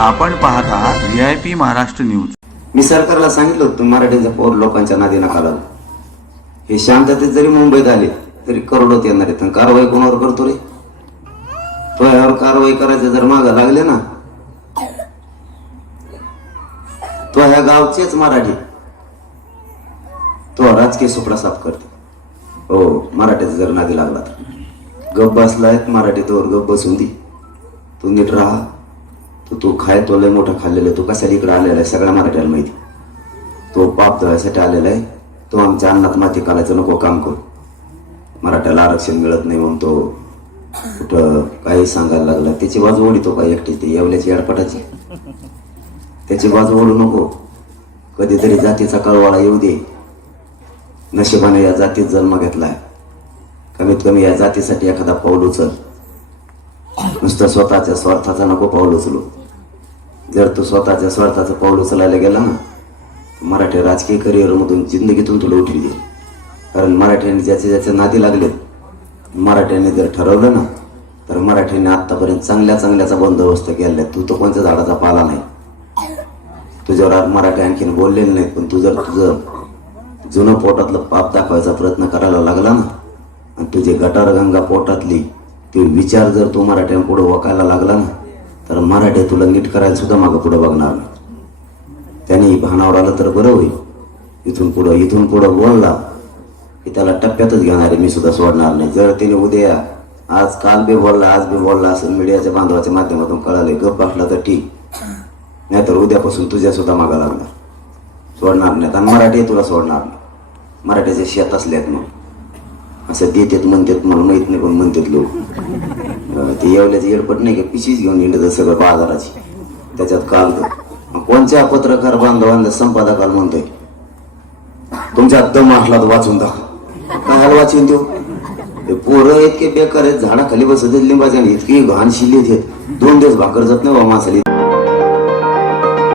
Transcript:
आपण पाहत आहात VIP महाराष्ट्र न्यूज। मी सरकारला सांगितलं होतं मराठीच्या पौर लोकांच्या नादी नका लागू। हे शांततेत जरी मुंबईत आले तरी करोडोत येणार आहेत। कारवाई कोणावर करतो रे? तो यावर कारवाई करायचं जर मागं लागले ना, तो ह्या गावचेच मराठी तो राजकीय सुपडा साफ करते। हो, मराठीचं जर नादी लागला तर गप बसलाय मराठी तोवर गप बसून दे। तू नीट राहा। तू खाय तो लय मोठा खाल्लेला, तू कशाला इकडे आलेला आहे सगळ्या मराठ्याला माहिती। तो पाप धुवायसाठी आलेला आहे। तो आमच्या अन्नात माती कालायचं नको काम करू। मराठ्याला आरक्षण मिळत नाही म्हणून तो कुठं काही सांगायला लागला। त्याची बाजू ओढितो का एकटी? ती येवल्याची एडपटाची त्याची बाजू ओढू नको। कधीतरी जातीचा कळवाळा येऊ दे। नशिबाने या जातीत जन्म घेतलाय। कमीत कमी या जातीसाठी एखादा पाऊल उचल। नुसतं स्वतःच्या स्वार्थाचा नको पाऊल उचलू। जर तू स्वतःच्या स्वार्थाचं पाऊल उचलायला गेला ना, मराठी राजकीय करिअरमधून जिंदगीतून तुला उठवी दे। कारण मराठ्यांनी ज्याचे नादी लागले, मराठ्यांनी जर ठरवलं ना तर मराठ्यांनी आतापर्यंत चांगल्याचा बंदोबस्त केलाय। तू तर कोणत्या झाडाचा पाला नाही। तुझ्यावर मराठी आणखीन बोललेले नाहीत, पण तू जर तुझं जुनं पोटातलं पाप दाखवायचा प्रयत्न करायला लागला ना आणि तुझी गटारगंगा पोटातली ते विचार जर तू मराठ्यांपुढे वकायला लागला ना, तर मराठी तुला नीट करायला सुद्धा मागं पुढं बघणार नाही। त्याने भानावर आलं तर बरं होईल। इथून पुढं बोलला की त्याला टप्प्यातच घेणार आहे, मी सुद्धा सोडणार नाही। जर त्याने उद्या आज काल बी बोलला आज बी बोलला असं मीडियाच्या बांधवाच्या माध्यमातून कळाले, गप बसला तर ठीक, नाहीतर उद्यापासून तुझ्या सुद्धा मागा लागणार। सोडणार नाहीत आणि मराठी तुला सोडणार नाही। मराठीचे शेत असल्यात मग असं देतात म्हणतात, मला माहित नाही पण म्हणतात लोक। ते येवल्याची एडपट नाही का पिशीच घेऊन येणं सगळं बाजाराची, त्याच्यात कागद। कोणत्या पत्रकार बांधवांना संपादकाला म्हणतोय तुमच्या दम असला तर वाचून दाखव। काय वाचून देऊ? पोरं इतके बेकार आहेत, झाडाखाली बसत लिंबाच्या इतकी घाण शिल्लीत आहेत। 2 दिवस भाकर जात नाही बा माणसाली।